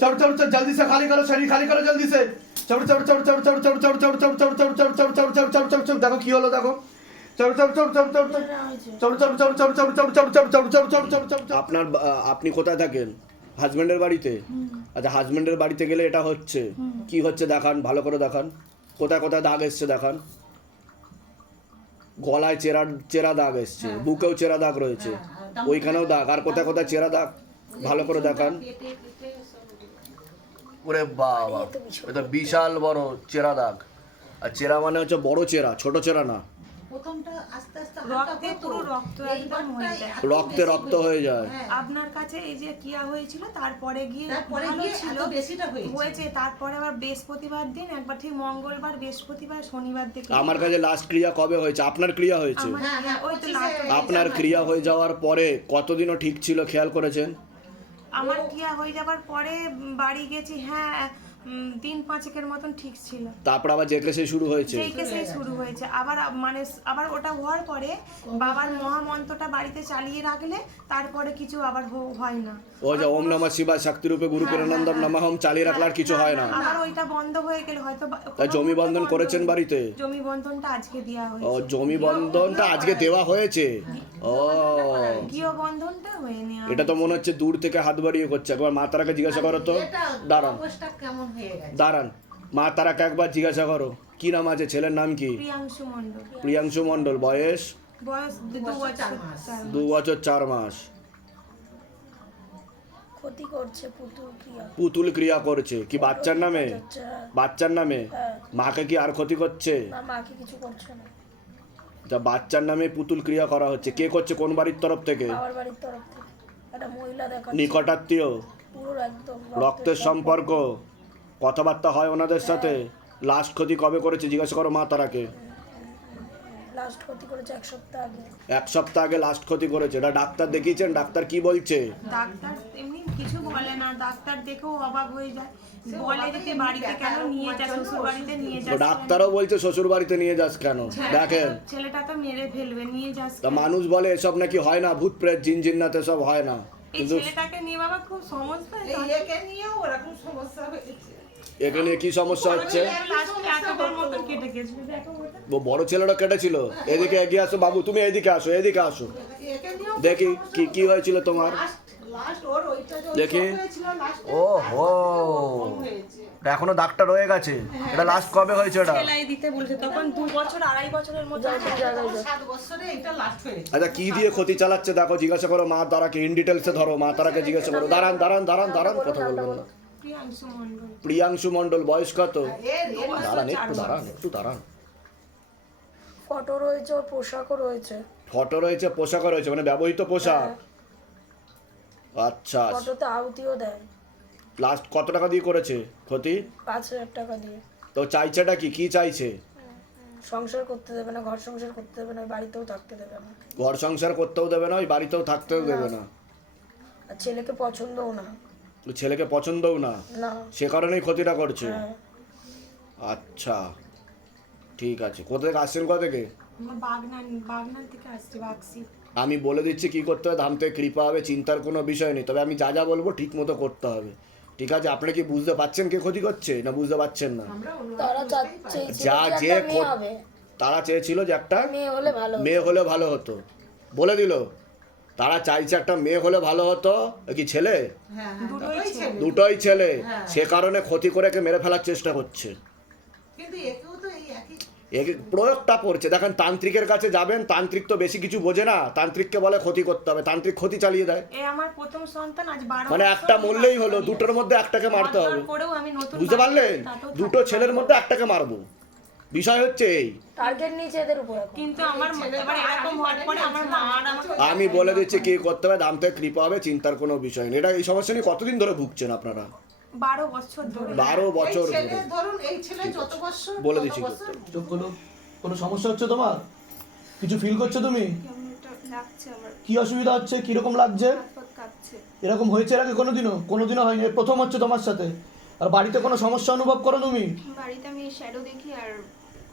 चढ़ चढ़ चढ़ जल्दी से खाली करो शरीर खाली करो जल्दी से चढ़ चढ़ चढ़ चढ़ चढ़ चढ़ चढ़ चढ़ चढ़ चढ़ चढ़ चढ़ चढ़ चढ़ चढ़ चढ़ चढ़ দেখো কি হলো দেখো চড় চড় চড় চড় চড় চড় চড় চড় চড় চড় চড় চড় চড় চড় চড় চড় চড় চড় আপনার আপনি কোথায় থাকেন হাজবেন্ডের বাড়িতে আচ্ছা হাজবেন্ডের বাড়িতে গেলে এটা হচ্ছে কি হচ্ছে দেখান ভালো করে দেখান কোথায় কোথায় দাগ এসছে দেখান গলায় চেরা চেরা দাগ এসছে বুকেও চেরা দাগ রয়েছে ওইখানেও দাগ আর কোথায় কোথায় চেরা দাগ ভালো করে দেখান ওরে বাবা এটা বিশাল বড় চেরা দাগ। আর চেরা মানে হচ্ছে বড় চেরা ছোট চেরা না। প্রথমটা আস্তে আস্তে রক্তে রক্ত হয়ে যায়। রক্তে রক্ত হয়ে যায়। আপনার কাছে এই যে কিয়া হয়েছিল তারপরে গিয়ে ভালো ছিল হয়েছে। হয়েছে তারপরে আবার বৃহস্পতিবার দিন একবার ঠিক মঙ্গলবার বৃহস্পতিবার শনিবার থেকে আমার কাছে লাস্ট ক্রিয়া কবে হয়েছে? আপনার ক্রিয়া হয়েছে? হ্যাঁ, হ্যাঁ, ওই তো পঁচিশে আপনার ক্রিয়া হয়ে যাওয়ার পরে কতদিনও ঠিক ছিল খেয়াল করেছেন? আমার টিয়া হয়ে যাবার পরে বাড়ি গেছি হ্যাঁ দিন পাঁচেকের মতন ঠিক ছিল। তারপর আবার যে কেসে শুরু হয়েছে। যেই কেসে শুরু হয়েছে। আবার মানে আবার ওটা হওয়ার পরে বাবার মহামন্ত্রটা বাড়িতে চালিয়ে রাখলে তারপরে কিছু আবার হয় না। ও যে ওম নমঃ শিবায় শক্তিরূপে গুরু প্রেরণান্দম নমঃ ওম চালিয়ে রাখলে আর কিছু হয় না। আবার ওইটা বন্ধ হয়ে গেলে হয়তো তাই জমি বন্ধন করেছেন বাড়িতে? জমি বন্ধনটা আজকে দেওয়া ও জমি বন্ধনটা আজকে দেওয়া হয়েছে? ও। গৃহ বন্ধনটা হয়নি এটা তো মনে হচ্ছে দূর থেকে হাত বাড়িয়ে করছে। একবার মা তারাকে জিজ্ঞাসা করো তো। দাঁড়ান। কেমন হয়ে গেছে। দাঁড়ান মা তারাকে একবার জিজ্ঞাসা করো কি নাম আছে ছেলের নাম কি? প্রিয়াংশু মণ্ডল। প্রিয়াংশু মণ্ডল বয়স? বয়স দু বছর চার মাস। ক্ষতি করছে পুতুল ক্রিয়া। পুতুল ক্রিয়া করছে কি বাচ্চার নামে? বাচ্চার নামে? হ্যাঁ। মাকে কি আর ক্ষতি করছে? না মাকে কিছু করছে না। তা বাচ্চার নামে পুতুল ক্রিয়া করা হচ্ছে কে করছে কোন বাড়ির তরফ থেকে? আমার বাড়ির তরফ থেকে। একটা মহিলা দেখা নিকটাত্মীয়? পুরো একদম রক্তের সম্পর্ক? কথাবার্তা হয় ওনাদের সাথে? লাস্ট ক্ষতি কবে করেছে? জিজ্ঞাসা করো মা তারাকে। লাস্ট ক্ষতি করেছে এক সপ্তাহ আগে। এক সপ্তাহ আগে লাস্ট ক্ষতি করেছে। এটা ডাক্তার দেখিয়েছেন? ডাক্তার কি বলছে? ডাক্তার এমনি কিছু বলে না। ডাক্তার দেখেও অবাক হয়ে যায়। বলে যে বাড়িতে কেন নিয়ে যা শ্বশুর বাড়িতে নিয়ে যাস ডাক্তারও বলছে শ্বশুর বাড়িতে নিয়ে যাস কেন? দেখেন। ছেলেটা তো মেরে ফেলবে নিয়ে যাস তা মানুষ বলে এসব নাকি হয় না? ভূত প্রেত জিন জিন্নাতে সব হয় না। এই কিন্তু ছেলেটাকে নিয়ে বাবা খুব সমস্যা এই একে ওরকম সমস্যা হয়েছে। এখানে কি সমস্যা হচ্ছে? ও বড় ছেলেটা কেটেছিল এদিকে এগিয়ে আসো বাবু তুমি এদিকে আসো এদিকে আসো। দেখি কি কি হয়েছিল তোমার? দেখি। ও হো এখনও ডাক্তার রয়ে গেছে। এটা লাস্ট কবে হয়েছে এটা সেলাই দিতে বলছে তখন দু বছর আড়াই বছরের মতো তখন সাত বছরে এটা লাস্ট হয়েছে। আচ্ছা কি দিয়ে ক্ষতি চালাচ্ছে? দেখো জিজ্ঞাসা করো মা তারাকে ইন ডিটেলসে ধরো মা তারাকে জিজ্ঞাসা করো। দাঁড়ান দাঁড়ান দাঁড়ান দাঁড়ান কথা বলবেন না। প্রিয়াংশু মণ্ডল। প্রিয়াংশু মণ্ডল বয়স কত? দাঁড়ান একটু দাঁড়ান একটু দাঁড়ান। ফটো রয়েছে ওর পোশাকও রয়েছে। ফটো রয়েছে পোশাকও রয়েছে মানে ব্যবহৃত পোশাক? আচ্ছা ফটোতে আহুতিও দেয়। লাস্ট কত টাকা দিয়ে করেছে? ক্ষতি? পাঁচ হাজার টাকা দিয়ে। তো চাইছেটা কি? কি চাইছে? সংসার করতে দেবে না ঘর সংসার করতে দেবে না বাড়িতেও থাকতে দেবে না ঘর সংসার করতেও দেবে না ওই বাড়িতেও থাকতেও দেবে না। আর ছেলেকে পছন্দও না। ছেলেকে পছন্দও না। না। সে কারণেই ক্ষতিটা করছে? হ্যাঁ। আচ্ছা। ঠিক আছে। কোথা থেকে আসছেন কোথা থেকে? আমি বলে দিচ্ছি কি করতে হবে ধাম থেকে কৃপা হবে চিন্তার কোনো বিষয় নেই। তবে আমি যা যা বলব ঠিক মতো করতে হবে। ঠিক আছে? আপনি কি বুঝতে পারছেন কে ক্ষতি করছে না বুঝতে পারছেন না? যা যে তারা চেয়েছিল যে একটা মেয়ে হলে ভালো হতো। মেয়ে হলে ভালো হতো। বলে দিল। তারা চাইছে একটা মেয়ে হলে ভালো হতো? কি ছেলে? হ্যাঁ দুটোই দুটোই ছেলে। দুটোই ছেলে। সে কারণে ক্ষতি করে একে মেরে ফেলার চেষ্টা করছে। কিন্তু একেও তো এই একই একে প্রয়োগটা পড়ছে। দেখেন তান্ত্রিকের কাছে যাবেন তান্ত্রিক তো বেশি কিছু বোঝে না। তান্ত্রিককে বলে ক্ষতি করতে হবে। তান্ত্রিক ক্ষতি চালিয়ে দেয়। আমার প্রথম সন্তান আজ মানে একটা মরলেই হলো। দুটোর মধ্যে একটাকে মারতে হবে। করেও আমি নতুন বুঝতে পারলেন? দুটো ছেলের মধ্যে একটাকে মারবো। বিষয় হচ্ছে এই। টার্গেট নিচে এদের উপর কিন্তু আমার এবার এরকম হওয়ার পরে আমার মা আর আমাকে আমি বলে দিচ্ছি কে করতে হবে দাম থেকে কৃপা হবে চিন্তার কোনো বিষয় নেই। এটা এই সমস্যা নিয়ে কতদিন ধরে ভুগছেন আপনারা? বারো বছর ধরে। বারো বছর ধরে। ধরুন এই ছেলে যত বছর বলে দিচ্ছি করতে কোনো সমস্যা হচ্ছে তোমার? কিছু ফিল করছ তুমি? কি অসুবিধা হচ্ছে? কীরকম লাগছে? এরকম হয়েছে এর আগে কোনোদিনও? কোনোদিনও হয়নি। প্রথম হচ্ছে তোমার সাথে। আর বাড়িতে কোনো সমস্যা অনুভব করো তুমি? বাড়িতে আমি শ্যাডো দেখি আর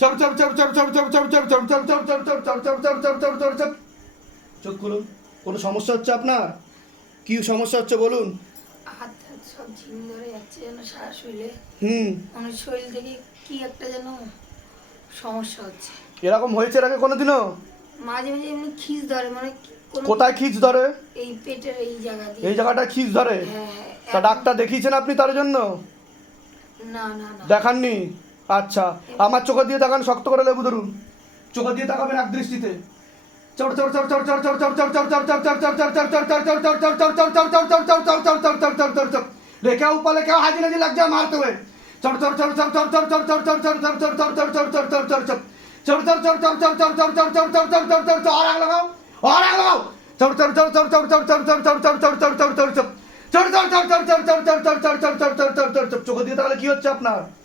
চড় চড় চড় চড় চড় চড় চড় চড় চড় চড় চড় চড় চড় চড় চড় চড় চড় চড় চড় চোখ খুলুন কোনো সমস্যা হচ্ছে আপনার? কি সমস্যা হচ্ছে বলুন। হাত সব ঝিম ধরে যাচ্ছে যেন সারা শরীরে। হুম। মানে শরীর থেকে কি একটা যেন সমস্যা হচ্ছে। এরকম হয়েছে এর আগে কোনোদিনও? মাঝে মাঝে এমনি খিস ধরে মানে কোথায় খিচ ধরে? এই পেটের এই জায়গা দিয়ে। এই জায়গাটা খিচ ধরে? হ্যাঁ হ্যাঁ তা ডাক্তার দেখিয়েছেন আপনি তার জন্য? না না না। দেখাননি? আচ্ছা আমার চোখে দিয়ে তাকান শক্ত করে লেবু ধরুন চোখে দিয়ে তাকাবেন এক দৃষ্টিতে চড় চড় চড় চড় চড় চড় চড় চড় চড় চড় চড় চড় চড় চড় চড় চড় চড় চড় চড় চড় চড় চড় চড় চড় চড় চড় চড় চড় চড় চড় लेके ऊपर लेके हाजी नजी लग जाए मारते हुए चढ़ चढ़ चढ़ चढ़ चढ़ चढ़ चढ़ चढ़ चढ़ चढ़ चढ़ चढ़ चढ़ चढ़ चढ़ चढ़ चढ़ चढ़ चढ़ चढ़ चढ़ चढ़ चढ़ चढ़ चढ़ चढ़ चढ़ चढ़ चढ़ चढ़ और आग लगाओ और आग लगाओ चढ़ चढ़ चढ़ चढ़ चढ़ चढ़ चढ़ चढ़ चढ़ चढ़ चढ़ चढ़ चढ़ चढ़ চড় চড় চড় চড় চড় চড় চড় চড় চড় চড় চড় চড় চড় চড় চোখে দিয়ে তাহলে কি হচ্ছে আপনার তাকাতে পারছি না এক দৃষ্টিতে তাকান চড় চড় চড় চড় চড় চড় চড় চড় চড় চড় চড় চড় চড় চড় চড় চড় চড় চড় पीछे की तरफ खींचो चढ़ चढ़ चढ़ चढ़ चढ़ चढ़ चढ़ चढ़ और पीछे की तरफ खींचो चढ़ चढ़ चढ़ चढ़ चढ़ चढ़ और पीछे की तरफ खींचो चढ़ चढ़ चढ़ चढ़ चढ़ चढ़ चढ़ और पीछे की तरफ खींचो चढ़ चढ़ कार कार আছে দেখো চড় চড় চড় চড় চড় চড় চড় চড় চড় চড় চড় चढ़ चढ़ चढ़ चढ़ चढ़ चढ़ चढ़ चढ़ चढ़ चढ़ चढ़ चढ़ चढ़ चढ़ ওনার রয়েছে ওনার রয়েছে चढ़ चढ़ चढ़ जल्दी से खाली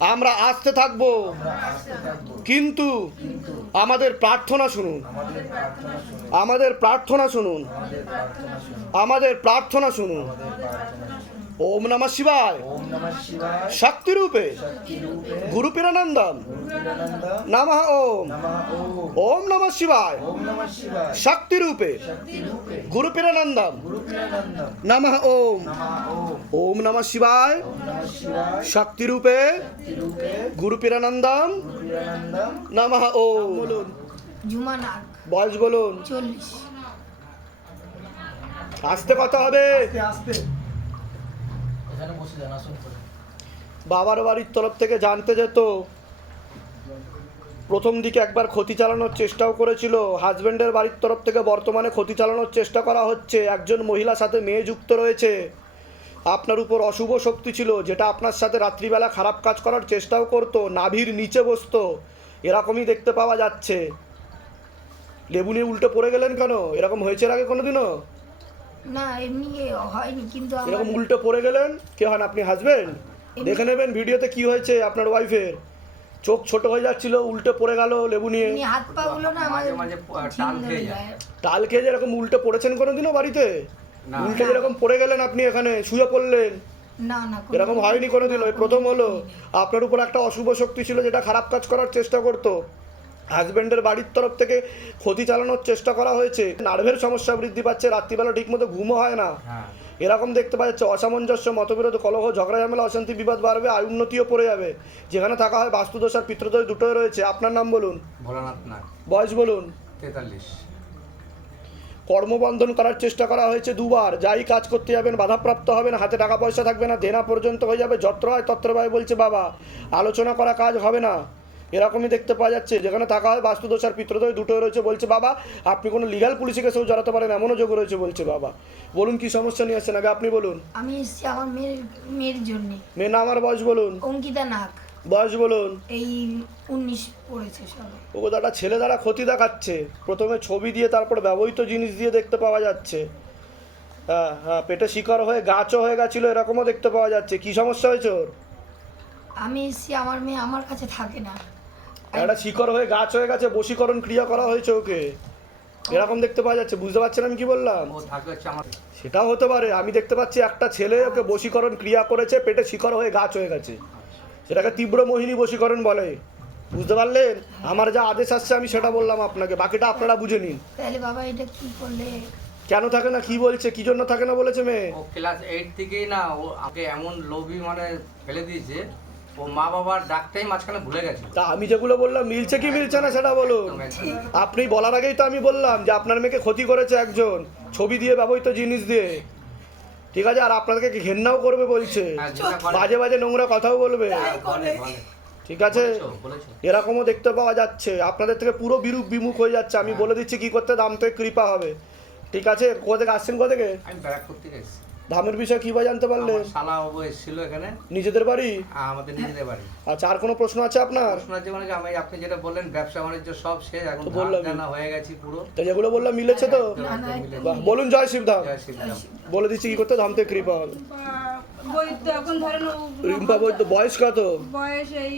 প্রার্থনা আসতে থাকব। কিন্তু আমাদের প্রার্থনা শুনুন। আমাদের প্রার্থনা শুনুন। আমাদের প্রার্থনা শুনুন। ওম নমঃ শিবায়। শক্তি রূপে গুরু পিরানন্দম নম ওম। ওম। নমঃ শিবায়। শক্তি রূপে গুরু পিরানন্দম নম ওম। ওম। নমঃ শিবায়। শক্তি রূপে গুরু পিরানন্দম নম ওম। বয়স বলুন। আসতে কথা হবে। আসতে আসতে। বাবার বাড়ির তরফ থেকে জানতে যেত, প্রথম দিকে একবার ক্ষতি চালানোর চেষ্টাও করেছিল। হাজব্যান্ডের বাড়ির তরফ থেকে বর্তমানে ক্ষতি চালানোর চেষ্টা করা হচ্ছে। একজন মহিলার সাথে মেয়ে যুক্ত রয়েছে। আপনার উপর অশুভ শক্তি ছিল, যেটা আপনার সাথে রাত্রিবেলা খারাপ কাজ করার চেষ্টাও করতো। নাভির নিচে বসতো, এরকমই দেখতে পাওয়া যাচ্ছে। লেবু নিয়ে উল্টে পড়ে গেলেন কেন? এরকম হয়েছে আগে কোনোদিনও? না এমনি হয়নি কিন্তু এরকম উল্টে পড়ে গেলেন? কে হন আপনি হাসবেন দেখে নেবেন ভিডিওতে কি হয়েছে আপনার ওয়াইফের চোখ ছোট হয়ে যাচ্ছিল উল্টে পড়ে গেল লেবু নিয়ে। হাত পা গুলো না আমার ঝিম ধরে যায়। টাল খেয়ে যেরকম উল্টে পড়েছেন কোনোদিনও বাড়িতে? উল্টে যেরকম পড়ে গেলেন আপনি এখানে শুয়ে পড়লেন? না না এরকম হয়নি কোনোদিন প্রথম হলো। আপনার উপর একটা অশুভ শক্তি ছিল যেটা খারাপ কাজ করার চেষ্টা করতো। হাজব্যান্ডের বাড়ির তরফ থেকে ক্ষতি চালানোর চেষ্টা করা হয়েছে। নার্ভের সমস্যা বৃদ্ধি পাচ্ছে রাত্রিবেলা ঠিকমতো ঘুমও হয় না। এরকম দেখতে পাওয়া যাচ্ছে অসামঞ্জস্য মতবিরোধ কলহ ঝগড়া ঝামেলা অশান্তি বিবাদ বাড়বে আয় উন্নতিও পড়ে যাবে। যেখানে থাকা হয় বাস্তুদোষ আর পিতৃদোষ দুটোই রয়েছে। আপনার নাম বলুন। ভোলানাথ নাগ। বয়স বলুন। তেতাল্লিশ। কর্মবন্ধন করার চেষ্টা করা হয়েছে দুবার। যাই কাজ করতে যাবেন বাধাপ্রাপ্ত হবেন হাতে টাকা পয়সা থাকবে না দেনা পর্যন্ত হয়ে যাবে যত্র হয় তত্র হয় বলছে বাবা। আলোচনা করা কাজ হবে না। এরকমই দেখতে পাওয়া যাচ্ছে। যেখানে থাকা হয় বাস্তুদোষ আর পিত্রদোষ দুটোই রয়েছে বলছে বাবা আপনি কোনো লিগাল পুলিশে কেসেও জড়াতে পারেন এমনও যোগ রয়েছে বলছে বাবা। বলুন কি সমস্যা নিয়ে আসছেন? আগে আপনি বলুন। আমি এসেছি আমার মেয়ের মেয়ের জন্য। মেয়ে না আমার বয়স বলুন। অঙ্কিতা নাক বয়স বলুন। এই উনিশ পড়েছে সবে। ও দাদা ছেলে দ্বারা ক্ষতি দেখাচ্ছে। প্রথমে ছবি দিয়ে তারপর ব্যবহৃত জিনিস দিয়ে দেখতে পাওয়া যাচ্ছে। হ্যাঁ হ্যাঁ পেটে শিকার হয়ে গাছও হয়ে গেছিল এরকমও দেখতে পাওয়া যাচ্ছে। কি সমস্যা হয়েছে ওর? আমি এসেছি আমার মেয়ে আমার কাছে থাকে না। একটা শিকড় হয়ে গাছ হয়ে গেছে বশীকরণ ক্রিয়া করা হয়েছে ওকে। এরকম দেখতে পাওয়া যাচ্ছে বুঝতে পারছেন আমি কি বললাম? সেটাও হতে পারে আমি দেখতে পাচ্ছি একটা ছেলে ওকে বশীকরণ ক্রিয়া করেছে পেটে শিকড় হয়ে গাছ হয়ে গেছে। সেটাকে তীব্র মোহিনী বশীকরণ বলে। বুঝতে পারলেন? আমার যা আদেশ আসছে আমি সেটা বললাম আপনাকে। বাকিটা আপনারা বুঝে নিন। তাহলে বাবা এটা কি করলে কেন থাকে না কি বলছে কি জন্য থাকে না বলেছে মেয়ে? ক্লাস এইট থেকেই না ও আমাকে এমন লোভী মানে ফেলে দিয়েছে ও মা বাবার ডাকটাই মাঝখানে ভুলে গেছে তা আমি যেগুলো বললাম মিলছে কি মিলছে না সেটা বলুন। আপনি বলার আগেই তো আমি বললাম যে আপনার মেয়েকে ক্ষতি করেছে একজন ছবি দিয়ে ব্যবহৃত জিনিস দিয়ে। ঠিক আছে আর আপনাদেরকে ঘেন্নাও করবে বলছে? হ্যাঁ, বাজে বাজে নোংরা কথাও বলবে। হ্যাঁ, বলে, বলে। ঠিক আছে। এরকমও দেখতে পাওয়া যাচ্ছে। আপনাদের থেকে পুরো বিরূপ বিমুখ হয়ে যাচ্ছে। আমি বলে দিচ্ছি কি করতে দাম থেকে কৃপা হবে। ঠিক আছে? কোথা থেকে আসছেন কোথা থেকে? আমি ব্যারাক করতে গেছি ধামের বিষয়ে কি বা জানতে পারলেন আমার শালা বাবু এসেছিল এখানে। নিজেদের বাড়ি? আমাদের নিজেদের বাড়ি। আচ্ছা আর কোনো প্রশ্ন আছে আপনার? প্রশ্ন আছে মানে যে আমি আপনি যেটা বললেন ব্যবসা বাণিজ্য সব শেষ এখন। ধার হয়ে গেছি পুরো। তো যেগুলো বললাম মিলেছে তো? বাহ, বলুন জয় শিবধাম। জয় শ্রীরাম। বলে দিচ্ছি কি করতে ধাম থেকে কৃপা হবে। বৈদ্য এখন ধরেন ও রিম্পা বৈদ্য বয়স কত? বয়স এই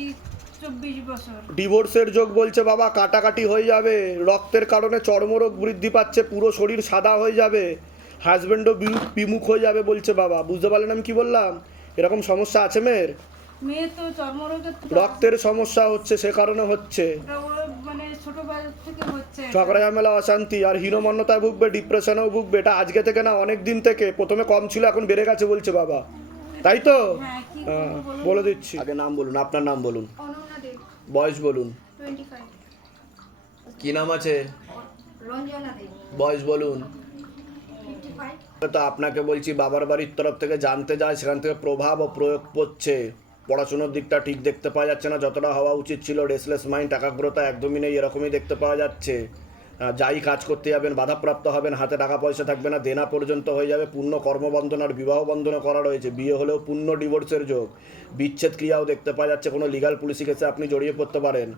ডিভোর্সের যোগ বলছে বাবা কাটাকাটি হয়ে যাবে। রক্তের কারণে চর্মরোগ বৃদ্ধি পাচ্ছে পুরো শরীর সাদা হয়ে যাবে। হাজব্যান্ডও বিমুখ হয়ে যাবে বলছে বাবা। বুঝতে পারলেন আমি কি বললাম? এরকম সমস্যা আছে মেয়ের? মেয়ে তো চর্মরোগের রক্তের সমস্যা হচ্ছে সে কারণে হচ্ছে। মানে ছোটবেলা থেকে হচ্ছে। ঝগড়া ঝামেলা অশান্তি আর হীনমন্যতায় ভুগবে ডিপ্রেশনেও ভুগবে। এটা আজকে থেকে না অনেক দিন থেকে প্রথমে কম ছিল এখন বেড়ে গেছে বলছে বাবা। তাই তো? হ্যাঁ কি হ্যাঁ? বলে দিচ্ছি। আগে নাম বলুন আপনার নাম বলুন। অনন্যা বয়স বলুন। কি নাম আছে? রঞ্জনা বয়স বলুন। তো আপনাকে বলছি, বাবার বাড়ির তরফ থেকে জানতে যায়, সেখান থেকে প্রভাব ও প্রয়োগ পড়ছে। পড়াশোনার দিকটা ঠিক দেখতে পাওয়া যাচ্ছে না, যতটা হওয়া উচিত ছিল রেসলেস মাইন্ড একাগ্রতা একদমই নেই, এরকমই দেখতে পাওয়া যাচ্ছে। যাই কাজ করতে যাবেন, বাধাপ্রাপ্ত হবেন, হাতে টাকা পয়সা থাকবে না, দেনা পর্যন্ত হয়ে যাবে, পূর্ণ কর্মবন্ধন আর বিবাহ বন্ধনও করা রয়েছে, বিয়ে হলেও পূর্ণ ডিভোর্সের যোগ। বিচ্ছেদ ক্রিয়াও দেখতে পাওয়া যাচ্ছে, কোনো লিগাল পুলিশি কেসে আপনি জড়িয়ে পড়তে পারেন।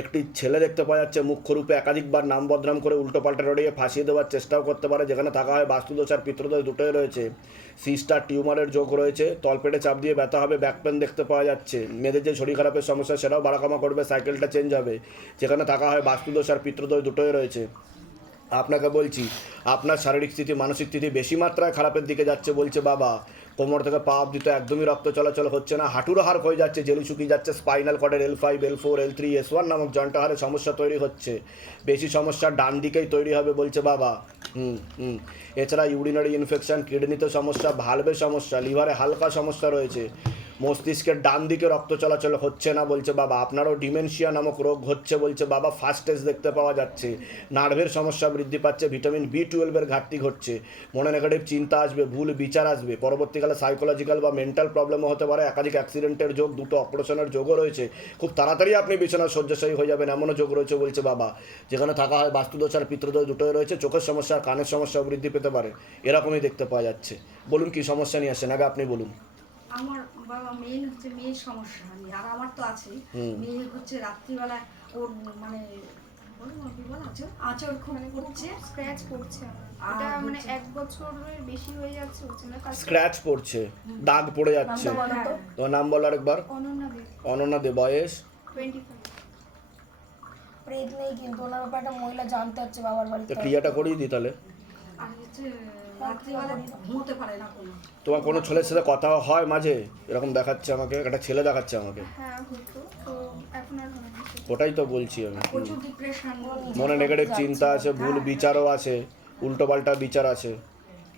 একটি ছেলে দেখতে পাওয়া যাচ্ছে মুখ্যরূপে একাধিকবার নাম বদনাম করে উল্টো পাল্টা রড়িয়ে ফাঁসিয়ে দেওয়ার চেষ্টাও করতে পারে, যেখানে থাকা হয় বাস্তুদোষ আর পিত্রদোষ দুটোই রয়েছে। সিস্টার টিউমারের যোগ রয়েছে, তলপেটে চাপ দিয়ে ব্যথা হবে, ব্যাক পেন দেখতে পাওয়া যাচ্ছে। মেয়েদের যে শরীর খারাপের সমস্যা, সেটাও বাড়াকামা করবে, সাইকেলটা চেঞ্জ হবে, যেখানে থাকা হয় বাস্তুদোষ আর পিত্রদোষ দুটোই রয়েছে। আপনাকে বলছি, আপনার শারীরিক স্থিতি, মানসিক স্থিতি বেশি মাত্রায় খারাপের দিকে যাচ্ছে বলছে বাবা। কোমর থেকে পা অব্দি তো একদমই রক্ত চলাচল হচ্ছে না। হাঁটুর হার হয়ে যাচ্ছে, জেলু শুকিয়ে যাচ্ছে, spinal কর্ডের L five L four L three S one নামক জয়েন্ট হারে সমস্যা তৈরি হচ্ছে। বেশি সমস্যা ডান দিকেই তৈরি হবে বলছে বাবা। হুম হুম। এছাড়া ইউরিনারি ইনফেকশন কিডনিতে সমস্যা ভালভে সমস্যা লিভারে হালকা সমস্যা রয়েছে। মস্তিষ্কের ডান দিকে রক্ত চলাচল হচ্ছে না বলছে বাবা। আপনারও ডিমেনশিয়া নামক রোগ হচ্ছে বলছে বাবা। ফার্স্ট স্টেজ দেখতে পাওয়া যাচ্ছে। নার্ভের সমস্যা বৃদ্ধি পাচ্ছে। ভিটামিন বি টুয়েলভের ঘাটতি ঘটছে। মনে নেগেটিভ চিন্তা আসবে, ভুল বিচার আসবে। পরবর্তীকালে সাইকোলজিক্যাল বা মেন্টাল প্রবলেমও হতে পারে। একাধিক অ্যাক্সিডেন্টের যোগ, দুটো অপারেশনের যোগও রয়েছে। খুব তাড়াতাড়ি আপনি বিছানা শয্যাশায়ী হয়ে যাবেন, এমনও যোগ রয়েছে বলছে বাবা। যেখানে থাকা হয় বাস্তুদোষ আর পিতৃদোষ দুটোই রয়েছে। চোখের সমস্যা আর কানের সমস্যা বৃদ্ধি পেতে পারে। এরকমই দেখতে পাওয়া যাচ্ছে। বলুন কি সমস্যা নিয়ে আসেন? আগে আপনি বলুন। আমার বাবা মেন হচ্ছে মেয়ের সমস্যা আমি আর আমার তো আছে মেয়ে হচ্ছে রাত্রিবেলা ওর মানে আচর? খুব স্ক্র্যাচ পড়ছে এটা মানে এক বছরের বেশি হয়ে যাচ্ছে না? স্ক্র্যাচ পড়ছে দাগ পড়ে যাচ্ছে। তোমার নাম বলো আরেকবার। অনন্যা দেব। অনন্যা দে বয়স? টোয়েন্টি ফাইভ প্রেত নেই কিন্তু ওনার ব্যাপারে একটা মহিলা জানতে হচ্ছে বাবার বাড়িতে। ক্রিয়াটা করিয়ে দিই তাহলে। আর হচ্ছে তোমার কোনো ছেলের সাথে কথা হয় মাঝে? এরকম দেখাচ্ছে আমাকে একটা ছেলে দেখাচ্ছে আমাকে। হ্যাঁ হয় ওটাই তো বলছি আমি। হুম। মনে নেগেটিভ চিন্তা আছে ভুল বিচারও আছে উল্টোপাল্টা বিচার আছে।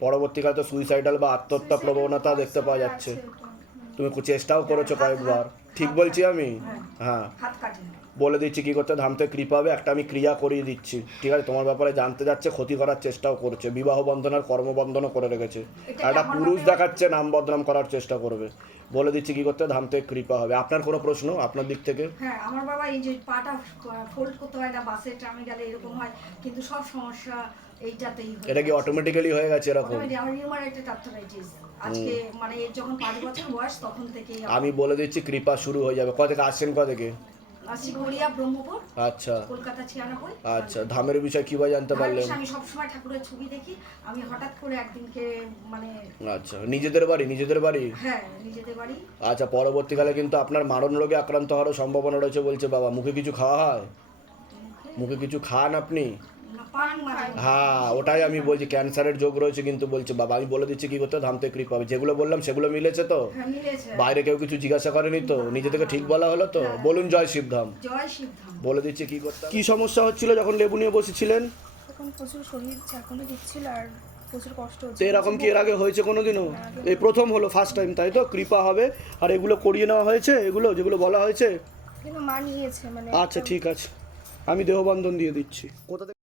পরবর্তীকালে তো সুইসাইডাল বা আত্মহত্যা প্রবণতা দেখতে পাওয়া যাচ্ছে। তুমি চেষ্টাও করেছ কয়েকবার। ঠিক বলছি আমি? হ্যাঁ। হাত কাটে। বলে দিচ্ছি কি করতে ধামতে কৃপা হবে একটা আমি ক্রিয়া করিয়ে দিচ্ছি। ঠিক আছে? তোমার ব্যাপারে জানতে যাচ্ছে ক্ষতি করার চেষ্টাও করছে। বিবাহ বন্ধন আর কর্মবন্ধনও করে রেখেছে। একটা পুরুষ দেখাচ্ছে নাম বদনাম করার চেষ্টা করবে। বলে দিচ্ছি কি করতে ধামতে কৃপা হবে। আপনার কোনো প্রশ্ন আপনার দিক থেকে? হ্যাঁ আমার বাবা এই যে পাটা ফোল্ড করতে হয় না বাসে ট্রামে গেলে এরকম হয় কিন্তু সব সমস্যা এইটাতেই হয়ে এটা কি। অটোমেটিক্যালি হয়ে গেছে এরকম? আমার নিউমারাইটেড আর্থ্রাইটিস আজকে মানে যখন পাঁচ বছর বয়স তখন থেকেই আমি বলে দিচ্ছি কৃপা শুরু হয়ে যাবে। কত থেকে? আসছেন কত থেকে? ব্রহ্মপুর আচ্ছা। কলকাতা ছিয়ানব্বই আচ্ছা ধামের বিষয়ে কীভাবে জানতে পারলেন? আমি সবসময় ঠাকুরের ছবি দেখি। আমি হঠাৎ করে একদিনকে মানে আচ্ছা নিজেদের বাড়ি নিজেদের বাড়ি? হ্যাঁ নিজেদের বাড়ি। আচ্ছা পরবর্তীকালে কিন্তু আপনার মারণ রোগে আক্রান্ত হওয়ার সম্ভাবনা রয়েছে বলছে বাবা। মুখে কিছু খাওয়া হয়? মুখে কিছু খান আপনি? হ্যাঁ ওটাই আমি বলছি ক্যান্সারের যোগ রয়েছে কিন্তু বলছে বাবা আমি বলে দিচ্ছি কি করতে ধামতে কৃপা হবে। যেগুলো বললাম সেগুলো মিলেছে তো? হ্যাঁ বাইরে কেউ কিছু জিজ্ঞাসা করেনি তো? নিজে থেকে ঠিক বলা হলো তো? বলুন জয় শিবধাম জয় বলে দিচ্ছি কি করতে কি সমস্যা হচ্ছিল যখন লেবু নিয়ে বসেছিলেন? তখন প্রচুর শরীর ঝাঁকুনি দিচ্ছিল আর প্রচুর কষ্ট তো এরকম কি এর আগে হয়েছে কোনোদিনও? এই প্রথম হলো ফার্স্ট টাইম তাই তো? কৃপা হবে। আর এগুলো করিয়ে নেওয়া হয়েছে? এগুলো যেগুলো বলা হয়েছে? মানে আচ্ছা ঠিক আছে। আমি দেহবন্ধন দিয়ে দিচ্ছি। কোথা থেকে